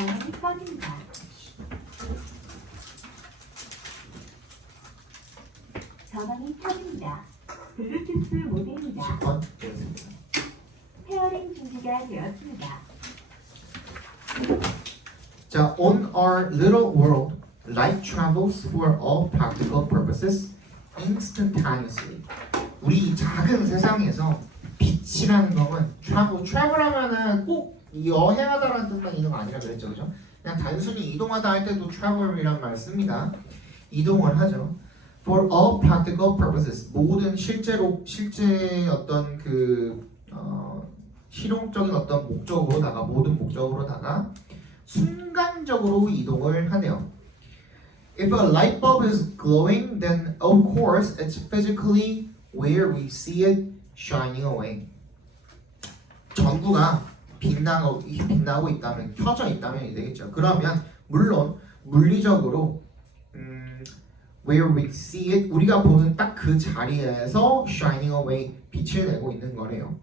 전원이 꺼진다. 전원이 켜진다. 블루투스 모델이다. 10번 되었습니다. 페어링 준비가 되었습니다. 자, on our little world, light travels for all practical purposes instantaneously. 우리 작은 세상에서 빛이라는 것은 travel 하면은 꼭 여행하다라는 뜻만 있는 거 아니라 그랬죠, 그죠? 그냥 단순히 이동하다 할 때도 travel이란 말을 씁니다. 이동을 하죠. For all practical purposes, 모든 실제 어떤 실용적인 어떤 목적으로다가 모든 목적으로다가 순간적으로 이동을 하네요. If a light bulb is glowing, then of course it's physically where we see it shining away. 전구가 빛나고 있다면, 켜져 있다면 되겠죠. 그러면 물론 물리적으로 where we see it, 우리가 보는 딱 그 자리에서 shining away, 빛을 내고 있는 거래요.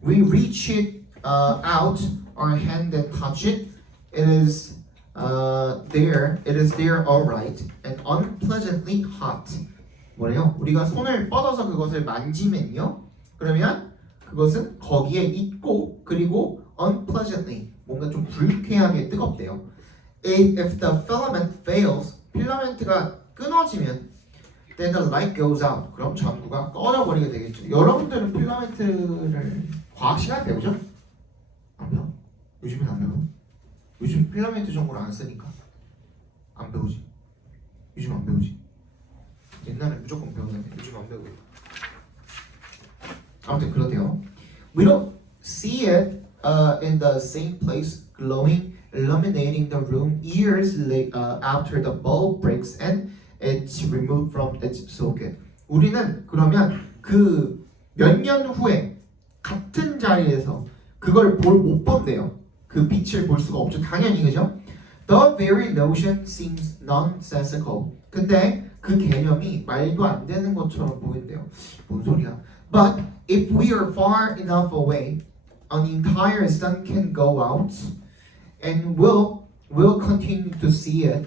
We reach it out our hand and touch it. It is there alright and unpleasantly hot. 뭐래요? 우리가 손을 뻗어서 그것을 만지면요, 그러면 그것은 거기에 있고 그리고 unpleasantly, 뭔가 좀 불쾌하게 뜨겁대요. If the filament fails, 필라멘트가 끊어지면 then the light goes out. 그럼 전구가 꺼져버리게 되겠죠. 여러분들은 필라멘트를 과학 시간 배우죠? 안 배워? 요즘은 안 배워? 요즘 필라멘트 전구를 안 쓰니까 안 배우지. 요즘 안 배우지. 옛날에 무조건 배우는데 요즘 안 배우고. 아무튼 그렇대요. We don't see it in the same place glowing, illuminating the room years after the bulb breaks and it's removed from its socket. 우리는 그러면 그 몇 년 후에 같은 자리에서 그걸 못 본대요. 그 빛을 볼 수가 없죠. 당연히, 그죠? The very notion seems nonsensical. 근데 그 개념이 말도 안 되는 것처럼 보인대요. 뭔 소리야? But if we are far enough away, an entire sun can go out, and we'll continue to see it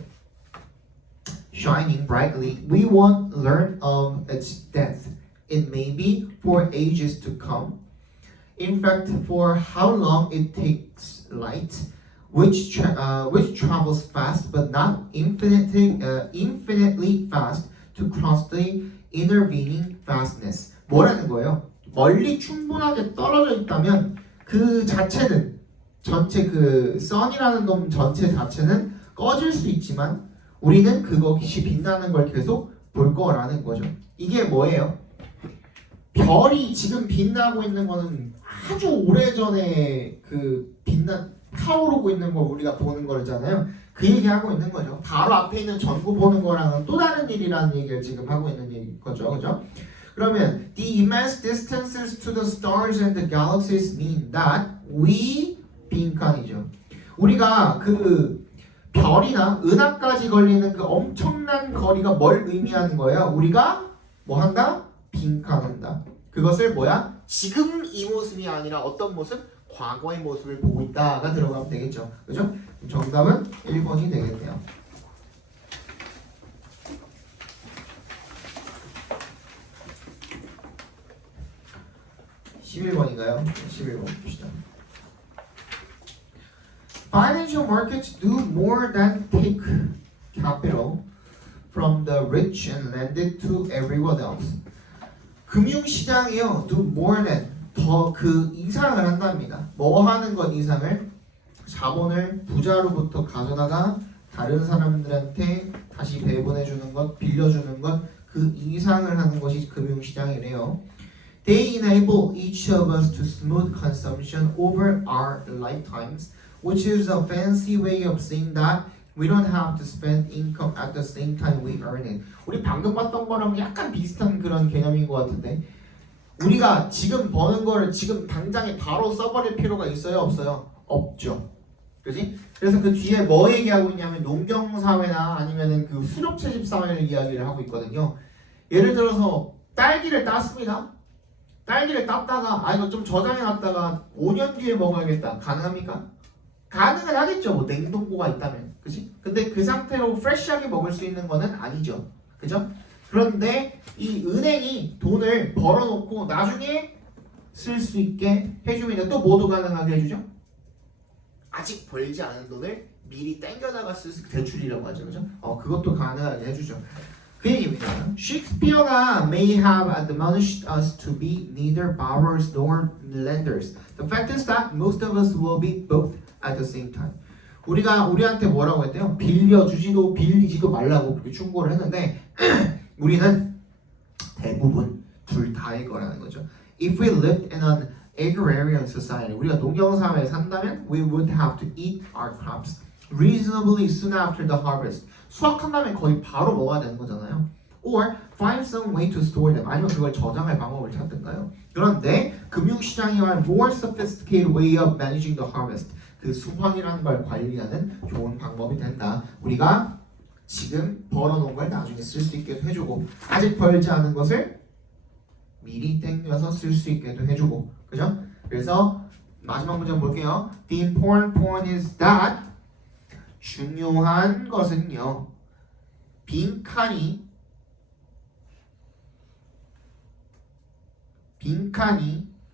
shining brightly. We won't learn of its death. It may be for ages to come. In fact, for how long it takes light, which travels fast but not infinitely fast, to cross the intervening fastness. 뭐라는 거예요? 멀리 충분하게 떨어져 있다면 그 자체는 전체 그 sun이라는 놈 전체 자체는 꺼질 수 있지만 우리는 그것이 빛나는 걸 계속 볼 거라는 거죠. 이게 뭐예요? 별이 지금 빛나고 있는 거는 아주 오래전에 그 타오르고 있는 걸 우리가 보는 거잖아요. 그 얘기하고 있는 거죠. 바로 앞에 있는 전구 보는 거랑은 또 다른 일이라는 얘기를 지금 하고 있는 거죠. 그죠? 그러면 the immense distances to the stars and the galaxies mean that we 빈칸이죠. 우리가 그 별이나 은하까지 걸리는 그 엄청난 거리가 뭘 의미하는 거예요? 우리가 뭐 한다? 빈칸한다. 그것을 뭐야? 지금 이 모습이 아니라 어떤 모습? 과거의 모습을 보고 있다가 들어가면 되겠죠. 그죠? 정답은 1번이 되겠네요. 11번인가요? 11번 봅시다. Financial markets do more than take capital from the rich and lend it to everyone else. 금융시장이요, do more than, 더 그 이상을 한답니다. 뭐 하는 것 이상을? 자본을 부자로부터 가져다가 다른 사람들한테 다시 배분해주는 것, 빌려주는 것, 그 이상을 하는 것이 금융시장이래요. They enable each of us to smooth consumption over our lifetimes, which is a fancy way of saying that we don't have to spend income at the same time we earn it. 우리 방금 봤던 거랑 약간 비슷한 그런 개념인 것 같은데, 우리가 지금 버는 거를 지금 당장에 바로 써버릴 필요가 있어요? 없어요? 없죠. 그지? 그래서 그 뒤에 뭐 얘기하고 있냐면 농경사회나 아니면은 그 수렵채집사회를 이야기를 하고 있거든요. 예를 들어서 딸기를 땄습니다. 딸기를 땄다가 이거 좀 저장해놨다가 5년 뒤에 먹어야겠다. 가능합니까? 가능은 하겠죠. 뭐 냉동고가 있다면, 그지? 근데 그 상태로 프레시하게 먹을 수 있는 거는 아니죠, 그죠? 그런데 이 은행이 돈을 벌어놓고 나중에 쓸 수 있게 해주면 또 뭐도 가능하게 해주죠? 아직 벌지 않은 돈을 미리 땡겨다가 쓸 수, 대출이라고 하죠, 그죠? 그것도 가능하게 해주죠. 그 얘기입니다. Shakespeare가 may have admonished us to be neither borrowers nor lenders. The fact is that most of us will be both at the same time. 우리한테 뭐라고 했대요? 빌려주지도 빌리지도 말라고 그렇게 충고를 했는데 우리는 대부분 둘 다일 거라는 거죠. If we lived in an agrarian society, 우리가 농경 사회에 산다면 we would have to eat our crops reasonably soon after the harvest. 수확한 다음에 거의 바로 먹어야 되는 거잖아요. Or find some way to store them. 아니면 그걸 저장할 방법을 찾든가요. 그런데 금융시장이와 more sophisticated way of managing the harvest. 그 수확이라는 걸 관리하는 좋은 방법이 된다. 우리가 지금 벌어놓은 걸 나중에 쓸 수 있게도 해주고 아직 벌지 않은 것을 미리 땡겨서 쓸 수 있게도 해주고, 그죠? 그래서 마지막 문제 볼게요. The important point is that 중요한 것은요, 빈칸이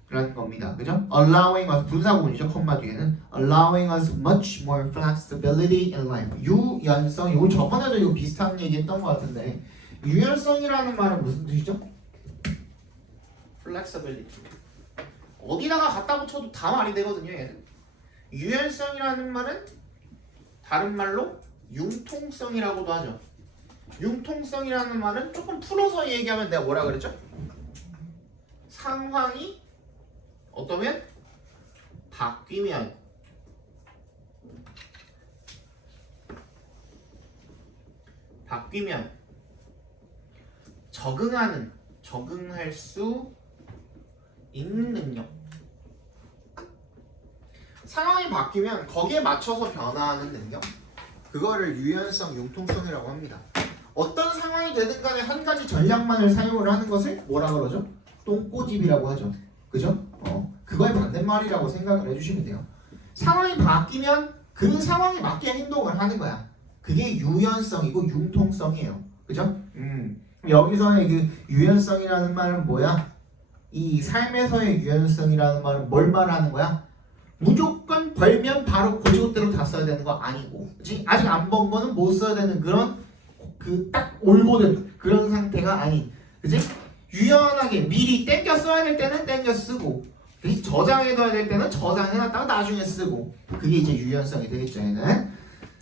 라는 겁니다. 그죠? Allowing us, 분사구문이죠. 콤마 뒤에는 allowing us much more flexibility in life. 유연성, 이거 저번에도 이거 비슷한 얘기했던 것 같은데 유연성이라는 말은 무슨 뜻이죠? flexibility. 어디다가 갖다 붙여도 다 말이 되거든요, 얘는. 유연성이라는 말은 다른 말로 융통성이라고도 하죠. 융통성이라는 말은 조금 풀어서 얘기하면 내가 뭐라 그랬죠? 상황이 어떠면 바뀌면 적응할 수 있는 능력. 상황이 바뀌면 거기에 맞춰서 변화하는 능력. 그거를 유연성, 융통성이라고 합니다. 어떤 상황이 되든 간에 한 가지 전략만을 사용을 하는 것을 뭐라 그러죠? 똥꼬집이라고 하죠. 그죠? 그거의 반대말이라고 생각을 해주시면 돼요. 상황이 바뀌면 그 상황에 맞게 행동을 하는 거야. 그게 유연성이고 융통성이에요. 그죠? 여기서의 그 유연성이라는 말은 뭐야? 이 삶에서의 유연성이라는 말은 뭘 말하는 거야? 무조건 벌면 바로 그대로 다 써야 되는 거 아니고, 그치? 아직 안 번 거는 못 써야 되는 그런 그 딱 올고된 그런 상태가 아닌, 그치? 유연하게 미리 땡겨 써야 될 때는 땡겨 쓰고, 그치? 저장해둬야 될 때는 저장해놨다가 나중에 쓰고, 그게 이제 유연성이 되겠죠, 얘는.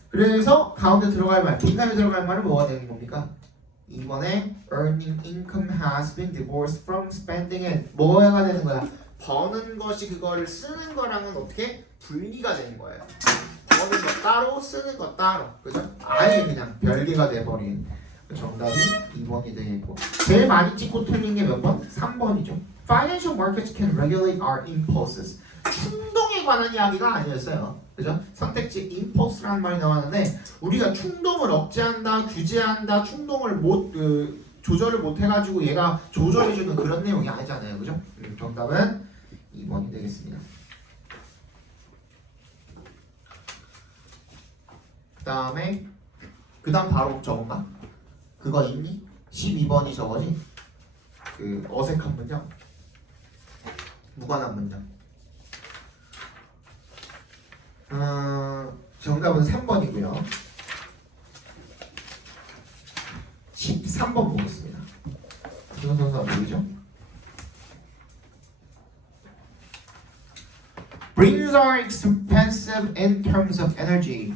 그래서 가운데 들어갈 말, 빈칸에 들어갈 말은 뭐가 되는 겁니까? 이번에 earning income has been divorced from spending it. 뭐가 되는 거야? 버는 것이 그거를 쓰는 거랑은 어떻게 분리가 되는 거예요. 버는 거 따로, 쓰는 거 따로, 그죠? 아예 그냥 별개가 돼버린. 정답이 2번이 되겠고, 제일 많이 찍고 틀린 게 몇 번? 3번이죠. Financial markets can regulate our impulses. 충동에 관한 이야기가 아니었어요. 그죠? 선택지 impulse라는 말이 나왔는데 우리가 충동을 억제한다, 규제한다, 충동을 조절을 못 해가지고 얘가 조절해주는 그런 내용이 아니잖아요. 그죠? 정답은 2번이 되겠습니다. 그 다음 바로 저건가? 그거 있니? 12번이 저거지? 그 어색한 문장? 무관한 문장. 정답은 3번이고요. 13번 보겠습니다. 이건 선수가 누구죠? Brains are expensive in terms of energy.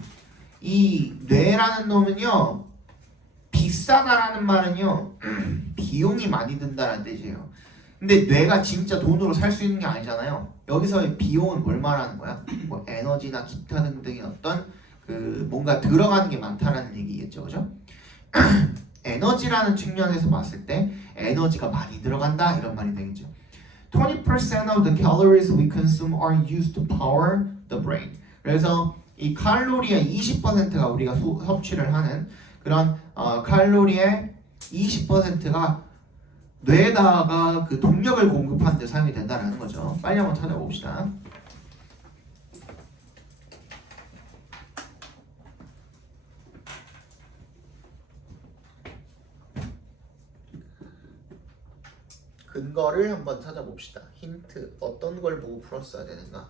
이 뇌라는 놈은요, 비싸다라는 말은요, 비용이 많이 든다는 뜻이에요. 근데 뇌가 진짜 돈으로 살 수 있는 게 아니잖아요. 여기서의 비용은 뭘 말하는 거야? 뭐 에너지나 기타 등등의 어떤 그 뭔가 들어가는 게 많다라는 얘기겠죠, 그죠? 에너지라는 측면에서 봤을 때 에너지가 많이 들어간다 이런 말이 되겠죠. 20% of the calories we consume are used to power the brain. 그래서 이 칼로리의 20%가 우리가 섭취를 하는 그런 칼로리의 20%가 뇌에다가 그 동력을 공급하는 데 사용이 된다는 거죠. 빨리 한번 찾아봅시다. 근거를 한번 찾아봅시다. 힌트 어떤 걸 보고 풀었어야 되는가?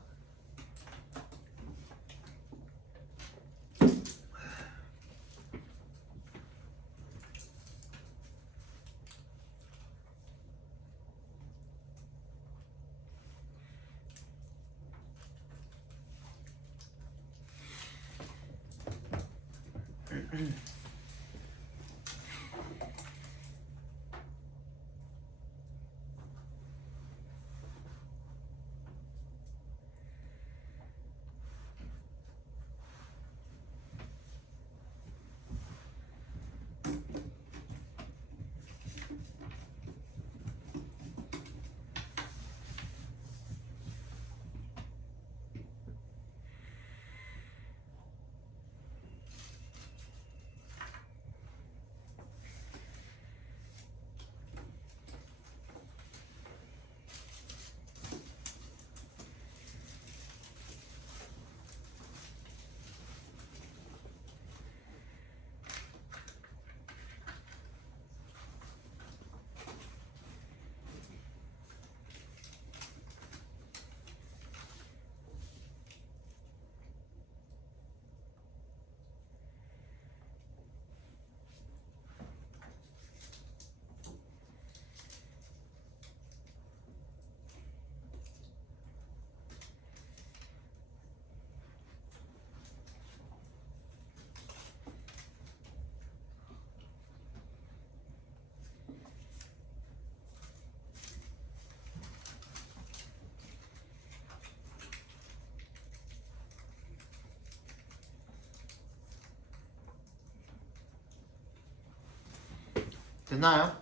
됐나요?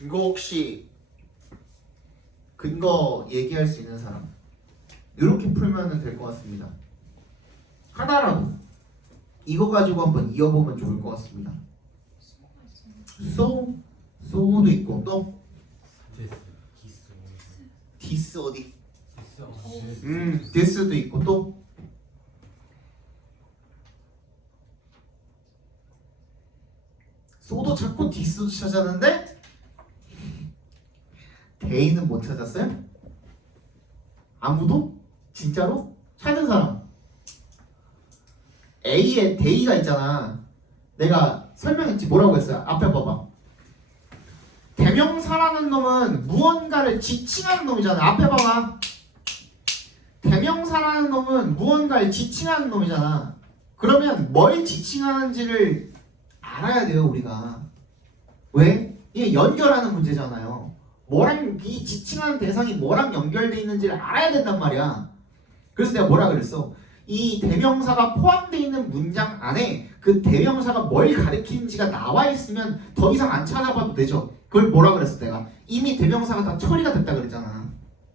이거 혹시 근거 얘기할 수 있는 사람? 이렇게 풀면 될 것 같습니다. 하나라도 이거 가지고 한번 이어보면 좋을 것 같습니다. so도 있고 또 this 어디? this도 있고 또 so도 찾고 this도 찾았는데 they는 못 찾았어요? 아무도? 진짜로? 찾은 사람? A에 they가 있잖아. 내가 설명했지. 뭐라고 했어요? 앞에 봐봐. 대명사라는 놈은 무언가를 지칭하는 놈이잖아. 앞에 봐봐. 대명사라는 놈은 무언가를 지칭하는 놈이잖아. 그러면 뭘 지칭하는지를 알아야 돼요, 우리가. 왜? 이게 연결하는 문제잖아요. 뭐랑 이 지칭하는 대상이 뭐랑 연결돼 있는지를 알아야 된단 말이야. 그래서 내가 뭐라 그랬어? 이 대명사가 포함되어 있는 문장 안에 그 대명사가 뭘 가리키는지가 나와 있으면 더 이상 안 찾아봐도 되죠. 그걸 뭐라 그랬어 내가? 이미 대명사가 다 처리가 됐다 그랬잖아.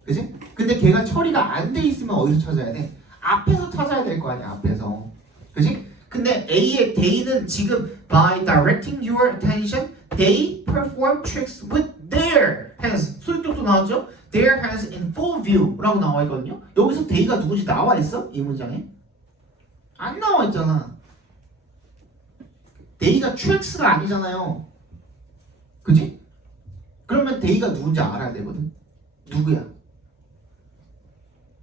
그지? 근데 걔가 처리가 안 돼 있으면 어디서 찾아야 돼? 앞에서 찾아야 될 거 아니야, 앞에서. 그지? 근데 A의 they는 지금 by directing your attention, they perform tricks with their hands. 소유격도 나왔죠? Their hands in full view 라고 나와 있거든요. 여기서 they가 누군지 나와 있어? 이 문장에? 안 나와 있잖아. they가 tricks가 아니잖아요. 그지? 그러면 they가 누군지 알아야 되거든. 누구야?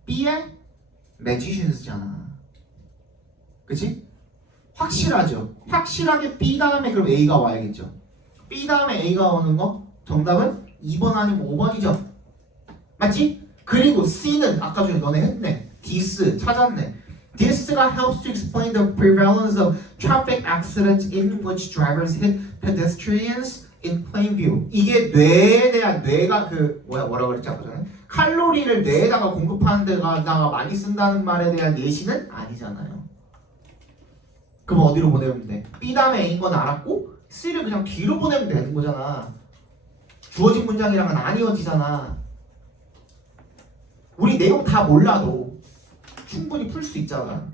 B의 magicians잖아. 그치? 확실하죠? 확실하게 B 다음에 그럼 A가 와야겠죠. B 다음에 A가 오는 거 정답은 2번 아니면 5번이죠. 맞지? 그리고 C는 아까 전에 너네 했네. this 찾았네. This가 helps to explain the prevalence of traffic accidents in which drivers hit pedestrians in plain view. 이게 뇌에 대한 뇌가 그 뭐라 그랬지 아까 전에? 칼로리를 뇌에다가 공급하는 데다가 많이 쓴다는 말에 대한 예시는 아니잖아요. 그럼 어디로 보내면 돼? B 다음에 A인 건 알았고 C를 그냥 뒤로 보내면 되는 거잖아. 주어진 문장이랑은 안 이어지잖아. 우리 내용 다 몰라도 충분히 풀 수 있잖아.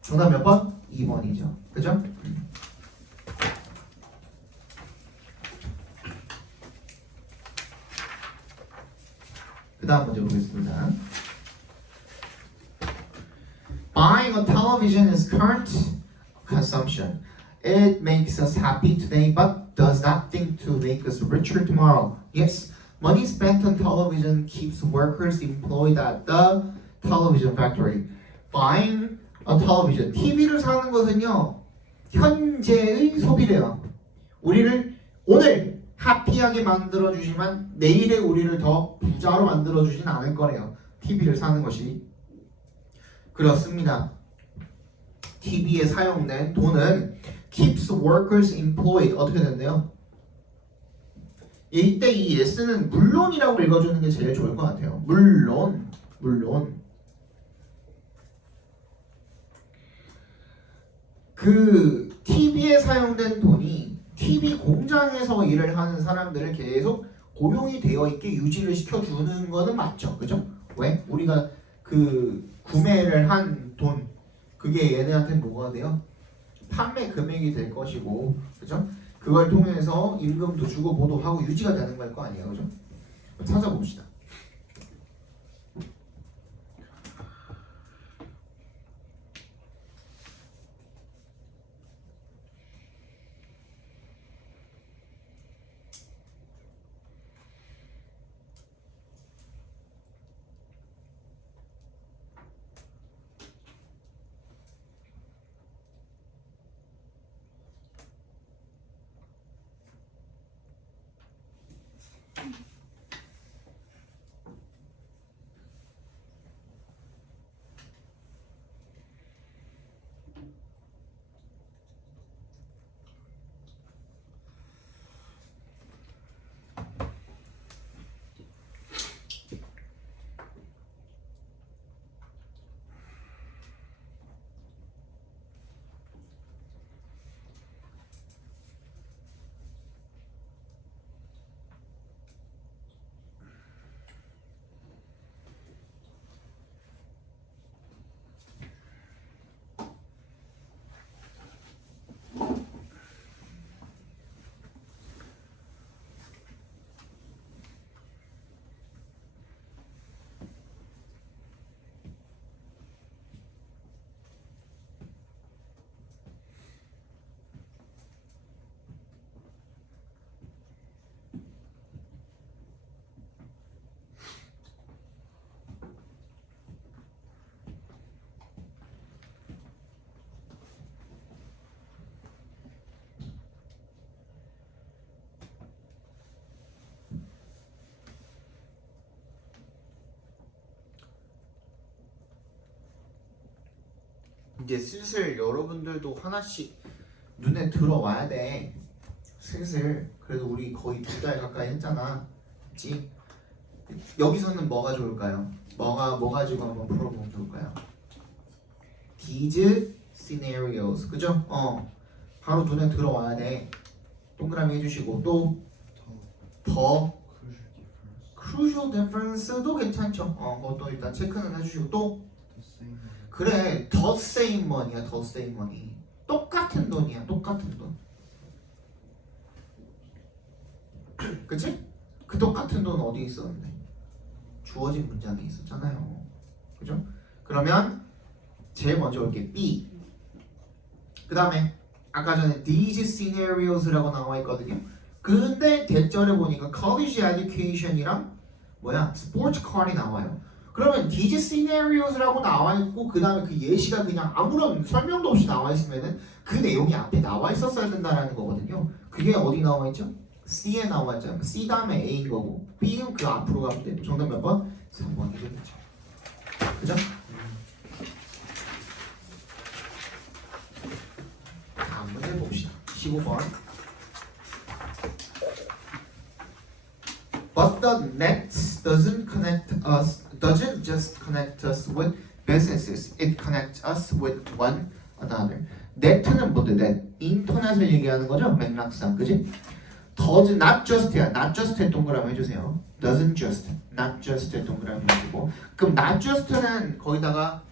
정답 몇 번? 2번이죠. 그죠? 그 다음 문제 보겠습니다. Buying a television is current consumption. It makes us happy today but does not think to make us richer tomorrow. Yes, Money spent on television keeps workers employed at the television factory. Buying a television. TV를 사는 것은요. 현재의 소비래요. 우리를 오늘 해피하게 만들어주지만 내일의 우리를 더 부자로 만들어주진 않을 거래요. TV를 사는 것이. 그렇습니다. TV에 사용된 돈은 keeps workers employed. 어떻게 된대요? 이때 이 yes는 물론이라고 읽어주는 게 제일 좋을 것 같아요. 물론. 그 TV에 사용된 돈이 TV 공장에서 일을 하는 사람들을 계속 고용이 되어 있게 유지를 시켜주는 거는 맞죠, 그죠? 왜? 우리가 그 구매를 한 돈, 그게 얘네한테는 뭐가 돼요? 판매 금액이 될 것이고, 그죠? 그걸 통해서 임금도 주고 뭐도 하고 유지가 되는 걸 거 아니에요, 그죠? 찾아봅시다. 이제 슬슬 여러분들도 하나씩 눈에 들어와야 돼. 슬슬. 그래도 우리 거의 2달 가까이 했잖아. 그치? 여기서는 뭐가 좋을까요? 뭐 가지고 한번 풀어보면 좋을까요? These scenarios. 그죠? 바로 눈에 들어와야 돼. 동그라미 해주시고 또 더 crucial difference도 괜찮죠. 그것도 일단 체크는 해주시고 또 그래, the same money야, the same money. 똑같은 돈이야, 똑같은 돈. 그치? 그 똑같은 돈 어디 있었는데? 주어진 문장에 있었잖아요. 그죠? 그러면 제일 먼저 올게 B. 그 다음에 아까 전에 these scenarios라고 나와 있거든요. 근데 대절에 보니까 college education이랑 뭐야? sports card이 나와요. 그러면 these scenarios라고 나와 있고 그 다음에 그 예시가 그냥 아무런 설명도 없이 나와 있으면은 그 내용이 앞에 나와 있었어야 된다라는 거거든요. 그게 어디 나와 있죠? C에 나와 있잖아요. C 다음에 A인 거고 B는 그 앞으로 가면 돼요. 정답 몇 번? 3번이 되겠죠. 그죠? 다음 문제 봅시다. 15번. But the net doesn't just connect us with businesses. It connects us with one another. net는 뭔데? net. 인터넷을 얘기하는 거죠? 맥락상, 그지? does not just야. not just에 동그라미 해주세요. doesn't just, not just에 동그라미 해주고. 그럼 not just는 거기다가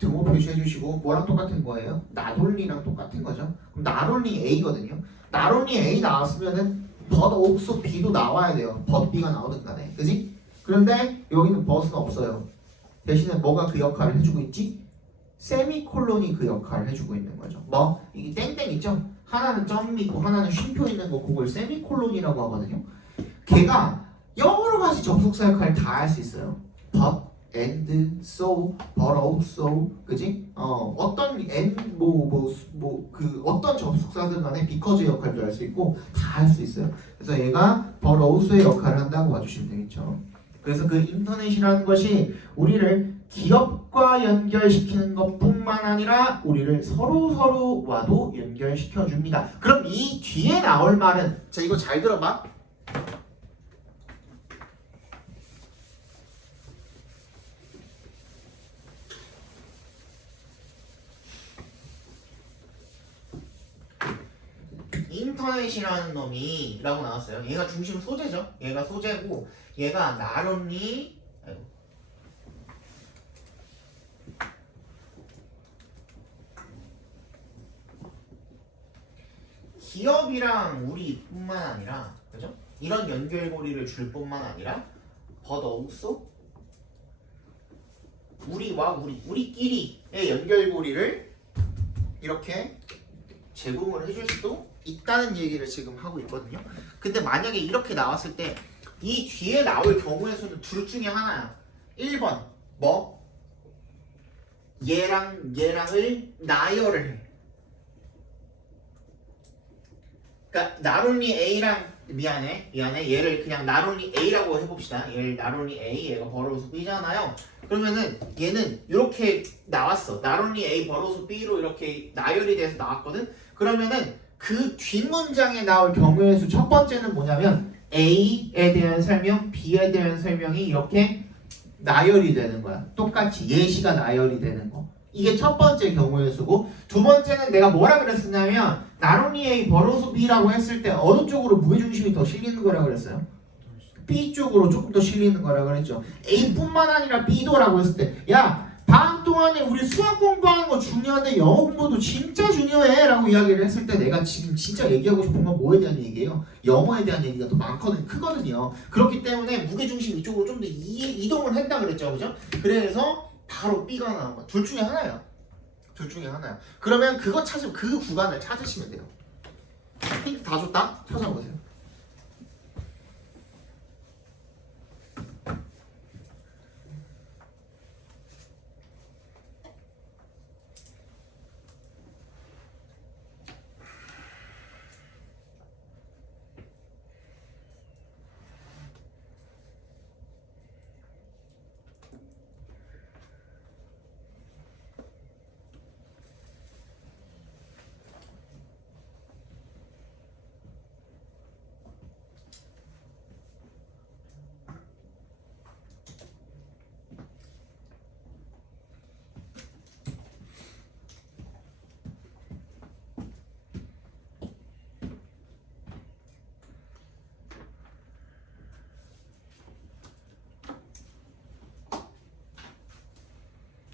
등호 표시해주시고 뭐랑 똑같은 거예요? not only랑 똑같은 거죠. 그럼 not only A거든요. not only A 나왔으면은 but also B도 나와야 돼요. but B가 나오든 간에, 그지? 그런데 여기는 but은 없어요. 대신에 뭐가 그 역할을 해주고 있지? 세미콜론이 그 역할을 해주고 있는 거죠. 뭐? 이게 땡땡 있죠? 하나는 점이 있고 하나는 쉼표 있는 거 그걸 세미콜론이라고 하거든요. 걔가 여러 가지 접속사 역할을 다 할 수 있어요. but, and, so, but also, 그지? 어떤 and 그 어떤 접속사들 간에 because 역할도 할 수 있고 다 할 수 있어요. 그래서 얘가 but also의 역할을 한다고 봐주시면 되겠죠. 그래서 그 인터넷이라는 것이 우리를 기업과 연결시키는 것뿐만 아니라 우리를 서로와도 연결시켜 줍니다. 그럼 이 뒤에 나올 말은 자 이거 잘 들어봐. 인터넷이라는 놈이 라고 나왔어요. 얘가 중심 소재죠. 얘가 소재고 얘가 나론리 기업이랑 우리뿐만 아니라 그죠? 이런 연결고리를 줄 뿐만 아니라 but also 우리와 우리끼리의 연결고리를 이렇게 제공을 해줄 수도 있다는 얘기를 지금 하고 있거든요. 근데 만약에 이렇게 나왔을 때 이 뒤에 나올 경우의 수는 둘 중에 하나야. 1번 뭐? 얘랑을 나열을 해. 그러니까 나론리 A랑 미안해 얘를 그냥 나론리 A라고 해봅시다. 얘를 나론리 A 얘가 벌어서 B잖아요. 그러면은 얘는 이렇게 나왔어. 나론리 A 벌어서 B로 이렇게 나열이 돼서 나왔거든. 그러면은 그 뒷문장에 나올 경우의 수 첫 번째는 뭐냐면 A에 대한 설명, B에 대한 설명이 이렇게 나열이 되는 거야. 똑같이 예시가 나열이 되는 거. 이게 첫 번째 경우의 수고, 두 번째는 내가 뭐라 그랬었냐면 나론리 A 벌어서 B라고 했을 때 어느 쪽으로 무게중심이 더 실리는 거라고 그랬어요? B 쪽으로 조금 더 실리는 거라고 그랬죠. A뿐만 아니라 B도라고 했을 때 야 방학 동안에 우리 수학 공부하는 거 중요한데 영어 공부도 진짜 중요해 라고 이야기를 했을 때 내가 지금 진짜 얘기하고 싶은 건 뭐에 대한 얘기예요? 영어에 대한 얘기가 더 많거든, 크거든요. 그렇기 때문에 무게중심 이쪽으로 좀 더 이동을 했다 그랬죠, 그죠? 그래서 바로 B가 나온 거야. 둘 중에 하나예요. 둘 중에 하나야. 그러면 그거 찾으면 그 구간을 찾으시면 돼요. 힌트 다 줬다? 찾아보세요.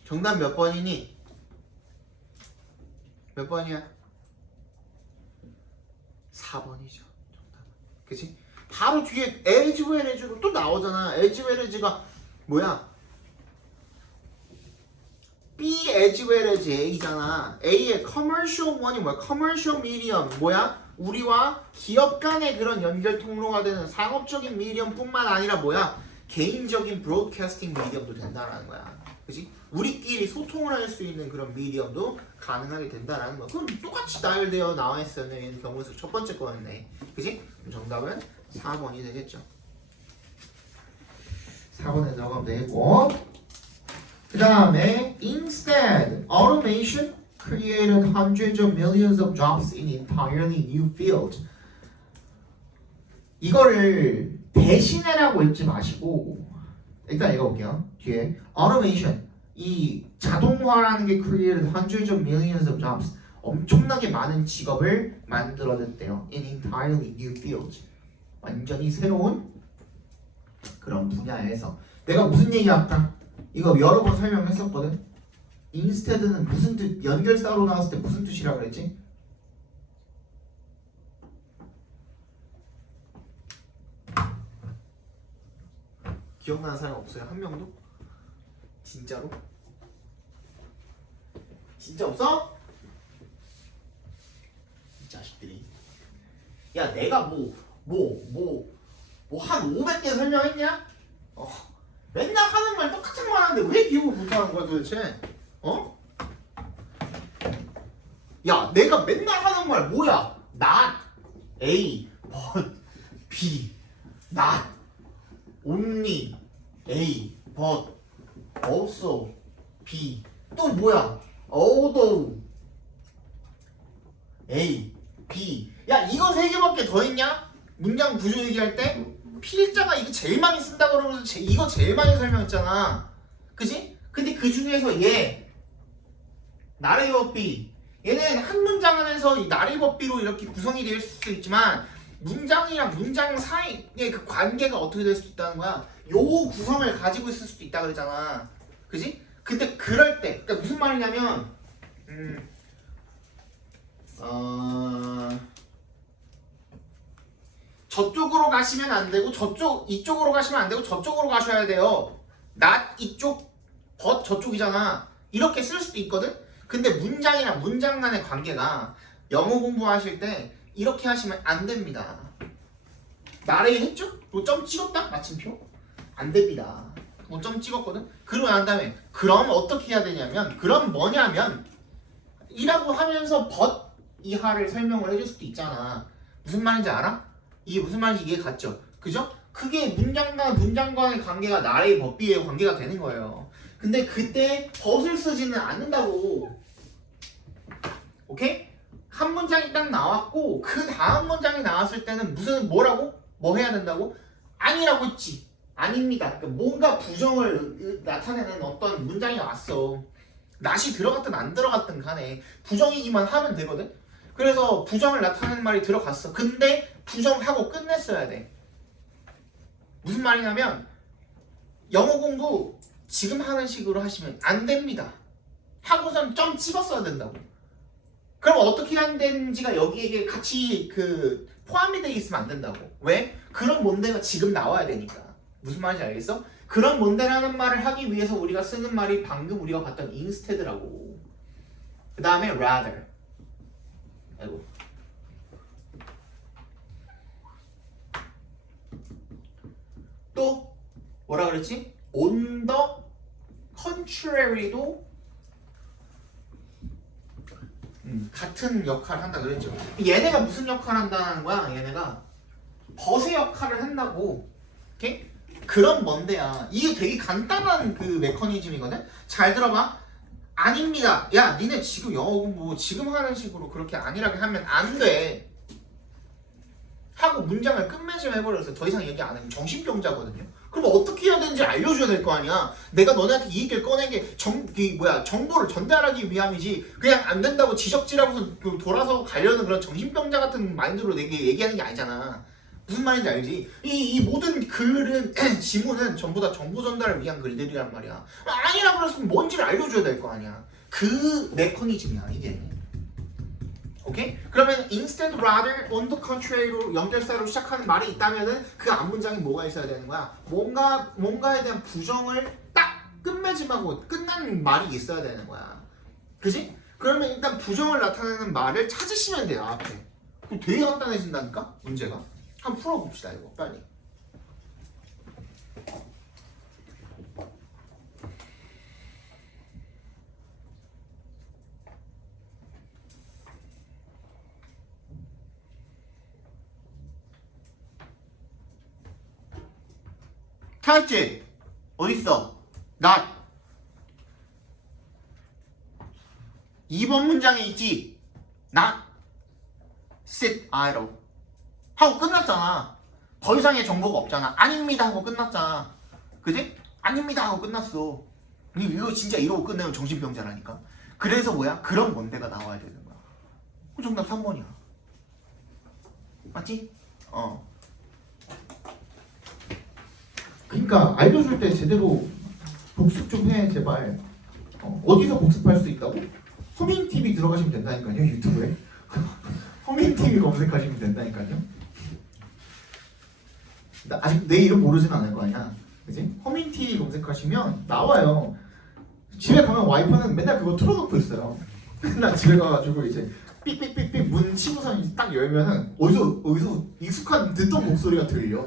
정답 몇 번이니? 몇 번이야? 4번이죠. 정답. 그치? 바로 뒤에 as well as로 또 나오잖아. as well as가 뭐야? B as well as A잖아. A의 commercial one이 뭐야? commercial medium 뭐야? 우리와 기업 간의 그런 연결 통로가 되는 상업적인 미디엄뿐만 아니라 뭐야? 개인적인 브로드캐스팅 미디엄도 된다라는 거야. 그치? 우리끼리 소통을 할 수 있는 그런 미디엄도 가능하게 된다라는 거야. 그럼 똑같이 나열되어 나와 있어요. 얘는 경우에서 첫 번째 거였네. 그치? 그럼 정답은 4번이 되겠죠. 4번에 넣으면 되겠고, 그 다음에 instead automation created hundreds of millions of jobs in entirely new fields. 이거를 대신해라고 읽지 마시고 일단 읽어볼게요. 뒤에 automation, 이 자동화라는 게 created hundreds of millions of jobs, 엄청나게 많은 직업을 만들어냈대요. in entirely new fields, 완전히 새로운 그런 분야에서. 내가 무슨 얘기 할까? 이거 여러 번 설명했었거든. instead는 무슨 뜻, 연결사로 나왔을 때 무슨 뜻이라 그랬지? 기억나는 사람 없어요? 한 명도? 진짜로? 진짜 없어? 이 자식들이. 야 내가 뭐 뭐 한 500개 설명했냐? 맨날 하는 말 똑같은 거 하는데 왜 기억을 못하는 거야 도대체? 야, 내가 맨날 하는 말 뭐야? not, A, but, B, not, only, A, but, also, B. 또 뭐야? although, A, B. 야, 이거 세 개밖에 더 있냐? 문장 구조 얘기할 때 필자가 이거 제일 많이 쓴다 그러면서 이거 제일 많이 설명했잖아. 그지? 근데 그 중에서 얘 나래 법비 얘는 한 문장 안에서 이 나래 법비로 이렇게 구성이 될 수 있지만 문장이랑 문장 사이의 그 관계가 어떻게 될 수 있다는 거야. 요 구성을 가지고 있을 수도 있다 그랬잖아. 그지? 근데 그럴 때 그러니까 무슨 말이냐면 저쪽으로 가시면 안 되고 이쪽으로 가시면 안 되고 저쪽으로 가셔야 돼요. not 이쪽, but 저쪽이잖아. 이렇게 쓸 수도 있거든. 근데 문장이랑 문장 간의 관계가 영어 공부하실 때 이렇게 하시면 안 됩니다. 나레이 했죠? 뭐 점 찍었다? 마침표? 안 됩니다. 뭐 점 찍었거든? 그러고 난 다음에 그럼 어떻게 해야 되냐면 그럼 뭐냐면 이라고 하면서 but 이하를 설명을 해줄 수도 있잖아. 무슨 말인지 알아? 이게 무슨 말인지 이해 갔죠? 그죠? 그게 문장과 문장과의 관계가 나의 법비의 관계가 되는 거예요. 근데 그때 벗을 쓰지는 않는다고. 오케이? 한 문장이 딱 나왔고 그 다음 문장이 나왔을 때는 무슨 뭐라고? 뭐 해야 된다고? 아니라고 했지. 아닙니다. 그러니까 뭔가 부정을 나타내는 어떤 문장이 왔어. 낫이 들어갔든 안 들어갔든 간에 부정이기만 하면 되거든. 그래서 부정을 나타내는 말이 들어갔어. 근데 부정하고 끝냈어야 돼. 무슨 말이냐면 영어 공부 지금 하는 식으로 하시면 안 됩니다. 하고선 점 찍었어야 된다고. 그럼 어떻게 해야 되는지가 여기에 같이 그 포함이 돼 있으면 안 된다고. 왜? 그런 뭔데가 지금 나와야 되니까. 무슨 말인지 알겠어? 그런 뭔데라는 말을 하기 위해서 우리가 쓰는 말이 방금 우리가 봤던 instead라고. 그 다음에 rather. 아이고. 또 뭐라 그랬지? on the contrary도 같은 역할을 한다 그랬죠. 얘네가 무슨 역할을 한다는 거야? 얘네가 벗의 역할을 한다고. 오케이? 그런 뭔데야. 이게 되게 간단한 그 메커니즘이거든. 잘 들어봐. 아닙니다. 야, 니네 지금 영어 공부 지금 하는 식으로 그렇게 아니라고 하면 안 돼. 하고 문장을 끝맺음 해버려서 더 이상 얘기 안 하면 정신병자거든요. 그럼 어떻게 해야 되는지 알려줘야 될 거 아니야. 내가 너네한테 이 얘기를 꺼낸 게 정보를 전달하기 위함이지 그냥 안 된다고 지적질하고서 돌아서 가려는 그런 정신병자 같은 마인드로 내게 얘기하는 게 아니잖아. 무슨 말인지 알지? 이 모든 글은 지문은 전부 다 정보 전달을 위한 글들이란 말이야. 아니라고 그랬으면 뭔지를 알려줘야 될 거 아니야. 그 메커니즘이야 이게. 오케이? 그러면 instead, rather, on the contrary로 연결사로 시작하는 말이 있다면은 그 앞문장에 뭐가 있어야 되는 거야? 뭔가에 대한 부정을 딱 끝맺음하고 끝난 말이 있어야 되는 거야. 그지? 그러면 일단 부정을 나타내는 말을 찾으시면 돼요 앞에. 그럼 되게 간단해진다니까 문제가. 한번 풀어봅시다 이거 빨리. 찾았지? 어딨어? not 2번 문장에 있지? not sit idle 하고 끝났잖아. 더 이상의 정보가 없잖아. 아닙니다 하고 끝났잖아. 그지? 아닙니다 하고 끝났어. 이거 진짜 이러고 끝내면 정신병자라니까. 그래서 뭐야? 그런 뭔데가 나와야 되는 거야. 정답 3번이야. 맞지? 그러니까 알려줄 때 제대로 복습 좀 해 제발. 어디서 복습할 수 있다고? 허밍TV 들어가시면 된다니까요 유튜브에. 허밍TV 검색하시면 된다니까요. 나 아직 내 이름 모르진 않을 거 아니야, 그지? 허밍TV 검색하시면 나와요. 집에 가면 와이프는 맨날 그거 틀어놓고 있어요. 맨날 집에 가가지고 이제 삑삑삑삑 문 치고서 딱 열면은 어디서 익숙한 듣던 목소리가 들려.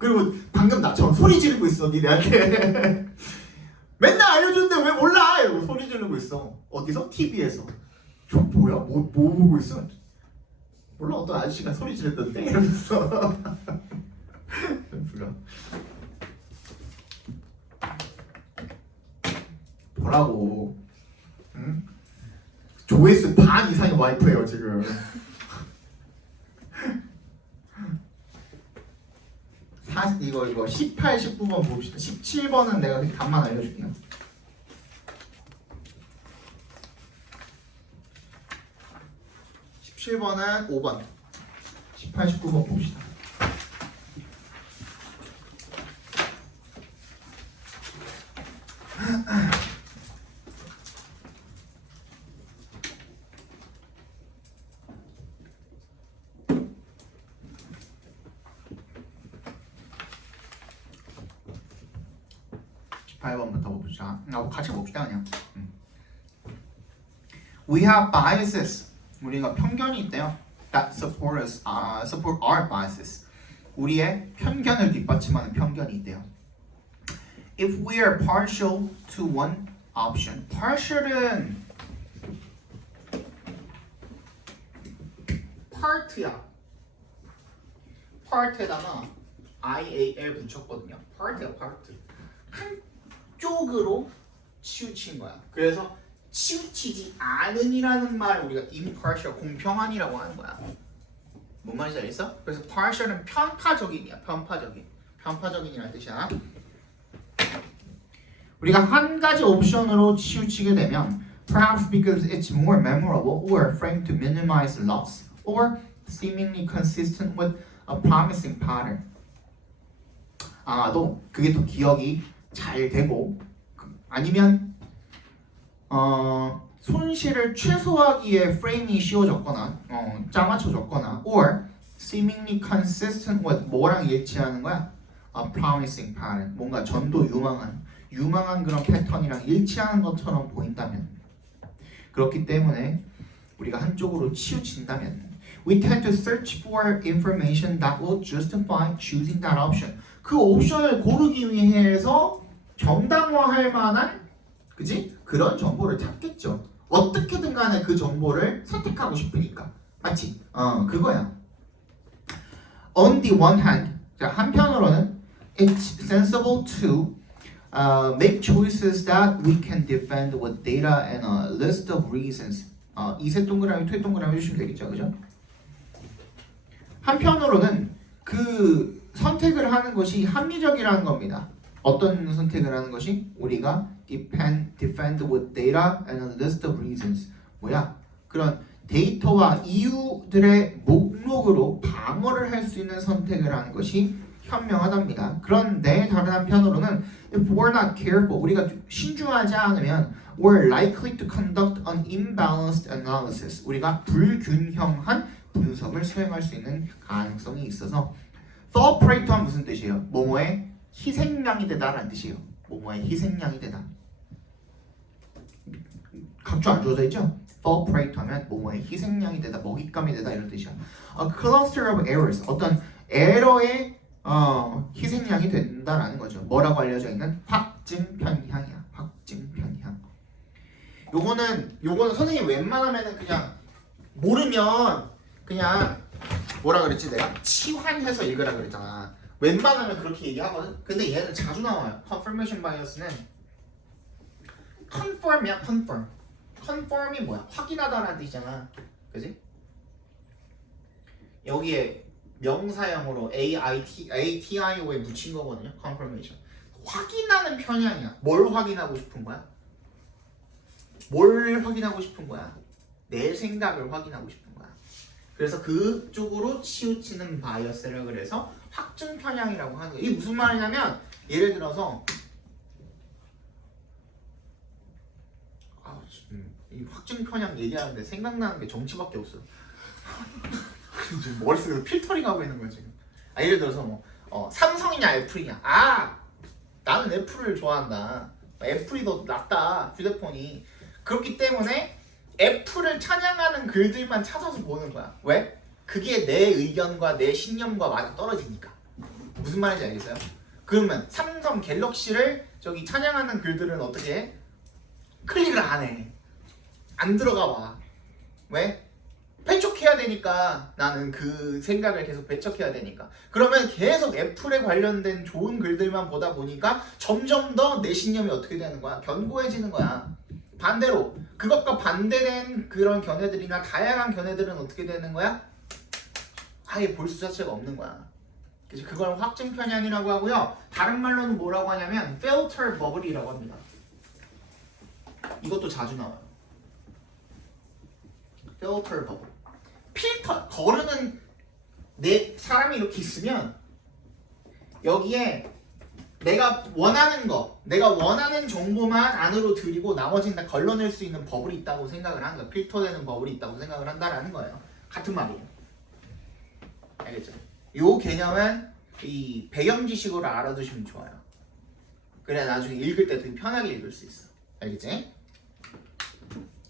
그리고 방금 나처럼 소리 지르고 있어 니네한테. 맨날 알려주는데 왜 몰라? 이러고 소리 지르고 있어. 어디서? TV에서. 저 뭐야? 뭐 보고 있어? 몰라, 어떤 아저씨가 소리 지르던데 이러면서. 불러. 보라고. 응? 조회수 반 이상의 와이프예요 지금. 이거 18, 19번 봅시다. 17번은 내가 답만 알려줄게요. 17번은 5번. 18, 19번 봅시다. 봅시다. 같이 봅시다 그냥. We have biases. 우리가 편견이 있대요. That support our biases. 우리의 편견을 뒷받침하는 편견이 있대요. If we are partial to one option. partial은 part야. part에다가 ial 붙였거든요. part야 part. 한쪽으로 치우친 거야. 그래서 치우치지 않은이라는 말을 우리가 impartial, 공평한이라고 하는 거야. 뭔 말인지 알겠어? 그래서 partial은 편파적인이야. 편파적인이라는 뜻이야. 우리가 한 가지 옵션으로 치우치게 되면 perhaps because it's more memorable or framed to minimize loss or seemingly consistent with a promising pattern. 아마도 그게 더 기억이 잘 되고 아니면 손실을 최소화하기에 프레임이 씌워졌거나 짜맞춰졌거나 or seemingly consistent with 뭐랑 일치하는 거야? A promising pattern. 뭔가 전도 유망한 그런 패턴이랑 일치하는 것처럼 보인다면 그렇기 때문에 우리가 한쪽으로 치우친다면 we tend to search for information that will justify choosing that option. 그 옵션을 고르기 위해서 정당화할 만한 그지? 그런 정보를 찾겠죠. 어떻게든 간에 그 정보를 선택하고 싶으니까. 맞지? 그거야. On the one hand, 한편으로는 it's sensible to make choices that we can defend with data and a list of reasons. 이세 동그라미, 퇴 동그라미 해주시면 되겠죠, 그죠? 한편으로는 그 선택을 하는 것이 합리적이라는 겁니다. 어떤 선택을 하는 것이? 우리가 defend with data and a list of reasons. 뭐야? 그런 데이터와 이유들의 목록으로 방어를 할 수 있는 선택을 하는 것이 현명하답니다. 그런데 다른 한편으로는 if we're not careful, 우리가 신중하지 않으면 we're likely to conduct an imbalanced analysis. 우리가 불균형한 분석을 수행할 수 있는 가능성이 있어서 fall prey to는 무슨 뜻이에요? 뭐뭐의 희생양이 되다라는 뜻이에요. 뭐뭐의 희생양이 되다. 각주 안 주어져 있죠? fall prey to 하면 뭐뭐의 희생양이 되다, 먹잇감이 되다 이런 뜻이야. A cluster of errors, 어떤 에러의 희생양이 된다라는 거죠. 뭐라고 알려져 있는 확증 편향이야. 확증 편향. 요거는 선생님 웬만하면은 그냥 모르면 그냥 뭐라 그랬지 내가 치환해서 읽으라 그랬잖아. 웬만하면 그렇게 얘기하거든. 근데 얘는 자주 나와요. confirmation bias는 confirm이야. confirm이 뭐야? 확인하다라는 뜻이잖아. 그지? 여기에 명사형으로 ATIO에 묻힌 거거든요. confirmation. 확인하는 편향이야. 뭘 확인하고 싶은 거야? 뭘 확인하고 싶은 거야? 내 생각을 확인하고 싶은 거야. 그래서 그쪽으로 치우치는 바이어스라 그래서 확증 편향이라고 하는 거야. 이게 무슨 말이냐면 예를 들어서 이 확증 편향 얘기하는데 생각나는 게 정치밖에 없어. 머릿속에서 필터링 하고 있는 거야 지금. 예를 들어서 뭐 삼성이냐 애플이냐. 나는 애플을 좋아한다. 애플이 더 낫다 휴대폰이. 그렇기 때문에 애플을 찬양하는 글들만 찾아서 보는 거야. 왜? 그게 내 의견과 내 신념과 맞아 떨어지니까. 무슨 말인지 알겠어요? 그러면 삼성 갤럭시를 저기 찬양하는 글들은 어떻게 해? 클릭을 안 해. 안 들어가 봐. 왜? 배척해야 되니까. 나는 그 생각을 계속 배척해야 되니까. 그러면 계속 애플에 관련된 좋은 글들만 보다 보니까 점점 더 내 신념이 어떻게 되는 거야? 견고해지는 거야. 반대로 그것과 반대된 그런 견해들이나 다양한 견해들은 어떻게 되는 거야? 아예 볼 수 자체가 없는 거야. 그래서 그걸 확증 편향이라고 하고요. 다른 말로는 뭐라고 하냐면 filter bubble이라고 합니다. 이것도 자주 나와요. filter bubble. 필터 거르는 내 사람이 이렇게 있으면 여기에 내가 원하는 거, 내가 원하는 정보만 안으로 들이고 나머지는 다 걸러낼 수 있는 버블이 있다고 생각을 하는 거예요. 필터되는 버블이 있다고 생각을 한다라는 거예요. 같은 말이에요. 알겠죠? 요 개념은 이 배경 지식으로 알아두시면 좋아요. 그래야 나중에 읽을 때 되게 편하게 읽을 수 있어. 알겠지?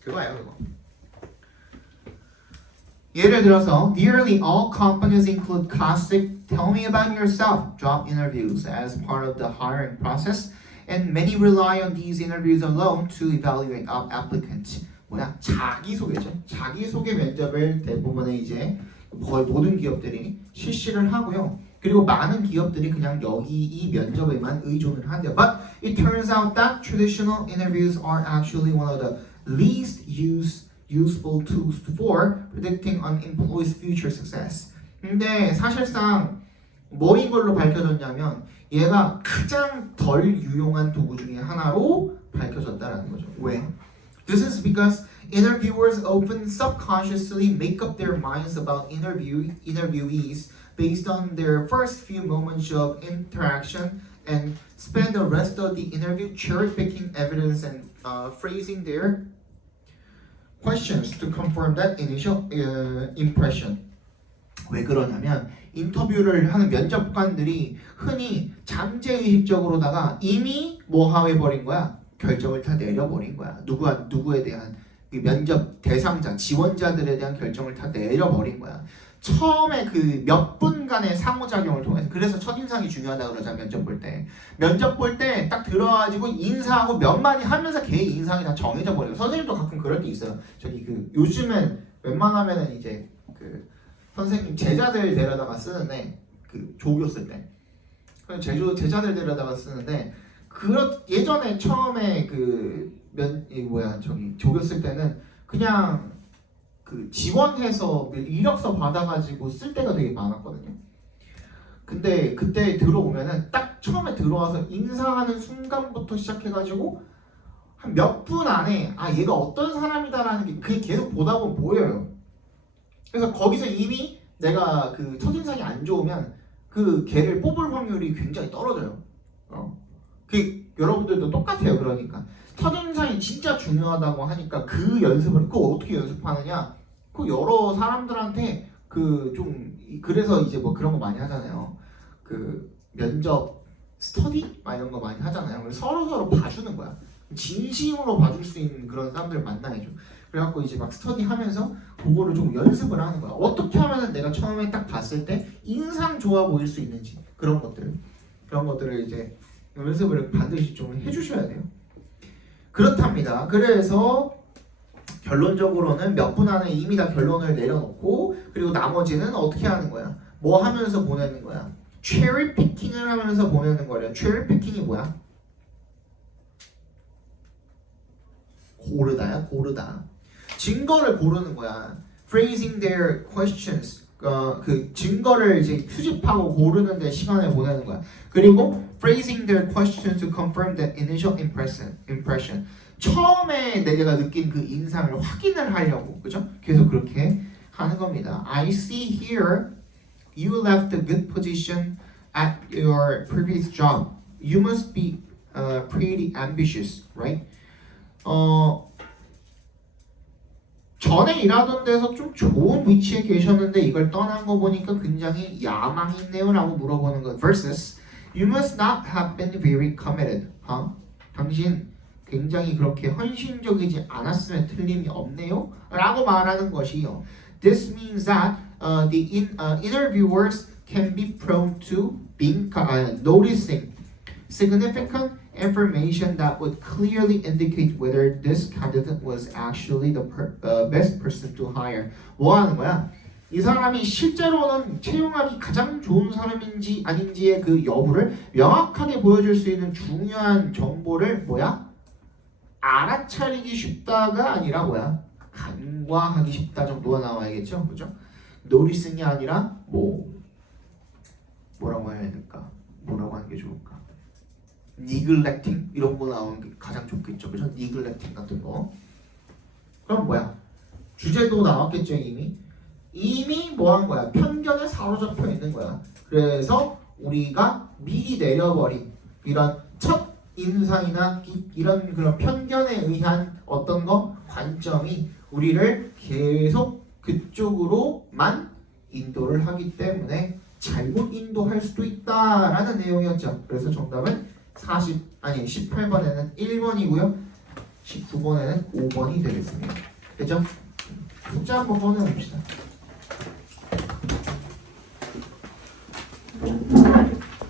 그거예요, 그거. 예를 들어서 nearly all companies include classic "Tell me about yourself" job interviews as part of the hiring process, and many rely on these interviews alone to evaluate applicants. 뭐야? 자기소개죠. 자기소개 면접을 대부분의 이제 거의 모든 기업들이 실시를 하고요. 그리고 많은 기업들이 그냥 여기 이 면접에만 의존을 한대요. But it turns out that traditional interviews are actually one of the least useful tools for predicting an employee's future success. 근데 사실상 뭐인 걸로 밝혀졌냐면 얘가 가장 덜 유용한 도구 중에 하나로 밝혀졌다라는 거죠. 왜? This is because interviewers often subconsciously make up their minds about interviewees based on their first few moments of interaction and spend the rest of the interview cherry-picking evidence and phrasing their questions to confirm that initial impression. 왜 그러냐면 인터뷰를 하는 면접관들이 흔히 잠재의식적으로다가 이미 뭐 해버린 거야? 결정을 다 내려버린 거야. 누구에 대한 면접 대상자, 지원자들에 대한 결정을 다 내려버린 거야. 처음에 그 몇 분간의 상호작용을 통해서. 그래서 첫인상이 중요하다 그러자. 면접 볼 때 딱 들어가지고 인사하고 몇 마디 하면서 걔 인상이 다 정해져 버려요. 선생님도 가끔 그럴 때 있어요. 저기 그 요즘엔 웬만하면은 이제 그 선생님 제자들 데려다가 쓰는데 그 조교 쓸 때 제자들 데려다가 쓰는데 예전에 처음에 조교 쓸 때는 그냥 그 지원해서 이력서 받아가지고 쓸 때가 되게 많았거든요. 근데 그때 들어오면은 딱 처음에 들어와서 인사하는 순간부터 시작해가지고 한 몇 분 안에 얘가 어떤 사람이다라는 게 그게 계속 보다 보면 보여요. 그래서 거기서 이미 내가 그 첫인상이 안 좋으면 그 걔를 뽑을 확률이 굉장히 떨어져요. 여러분들도 똑같아요. 그러니까 첫인상이 진짜 중요하다고 하니까 그 연습을 그거 어떻게 연습하느냐? 그 여러 사람들한테 그래서 이제 뭐 그런 거 많이 하잖아요. 그 면접 스터디 이런 거 많이 하잖아요. 그래서 서로 봐주는 거야. 진심으로 봐줄 수 있는 그런 사람들을 만나야죠. 그래갖고 이제 막 스터디하면서 그거를 좀 연습을 하는 거야. 어떻게 하면은 내가 처음에 딱 봤을 때 인상 좋아 보일 수 있는지 그런 것들을 이제 연습을 반드시 좀 해주셔야 돼요. 그렇답니다. 그래서 결론적으로는 몇 분 안에 이미 다 결론을 내려놓고 그리고 나머지는 어떻게 하는 거야? 뭐 하면서 보내는 거야? 체리 피킹을 하면서 보내는 거래요. 체리 피킹이 뭐야? 고르다. 증거를 고르는 거야. Phrasing their questions. 그 증거를 이제 수집하고 고르는 데 시간을 보내는 거야. 그리고 phrasing their questions to confirm that initial impression. 처음에 내가 느낀 그 인상을 확인을 하려고, 그죠? 계속 그렇게 하는 겁니다. I see here you left a good position at your previous job. You must be pretty ambitious, right? 전에 일하던 데서 좀 좋은 위치에 계셨는데 이걸 떠난 거 보니까 굉장히 야망이 있네요 라고 물어보는 것. Versus You must not have been very committed. 당신 굉장히 그렇게 헌신적이지 않았으면 틀림이 없네요 라고 말하는 것이요. This means that the interviewers can be prone to noticing significant information that would clearly indicate whether this candidate was actually the best person to hire. 뭐 하는 거야? 이 사람이 실제로는 채용하기 가장 좋은 사람인지 아닌지의 그 여부를 명확하게 보여줄 수 있는 중요한 정보를 뭐야? 알아차리기 쉽다가 아니라 뭐야? 간과하기 쉽다 정도가 나와야겠죠, 그죠? noticing이 아니라 뭐라고 해야 될까? 뭐라고 하는 게 좋을까? neglecting 이런 거 나오는 게 가장 좋겠죠, 그죠? neglecting 같은 거. 그럼 뭐야? 주제도 나왔겠죠, 이미 뭐 한 거야? 편견에 사로잡혀 있는 거야. 그래서 우리가 미리 내려버린 이런 첫 인상이나 이런 그런 편견에 의한 어떤 거 관점이 우리를 계속 그쪽으로만 인도를 하기 때문에 잘못 인도할 수도 있다라는 내용이었죠. 그래서 정답은 18번에는 1번이고요. 19번에는 5번이 되겠습니다. 그죠? 숫자 한번 꺼내봅시다.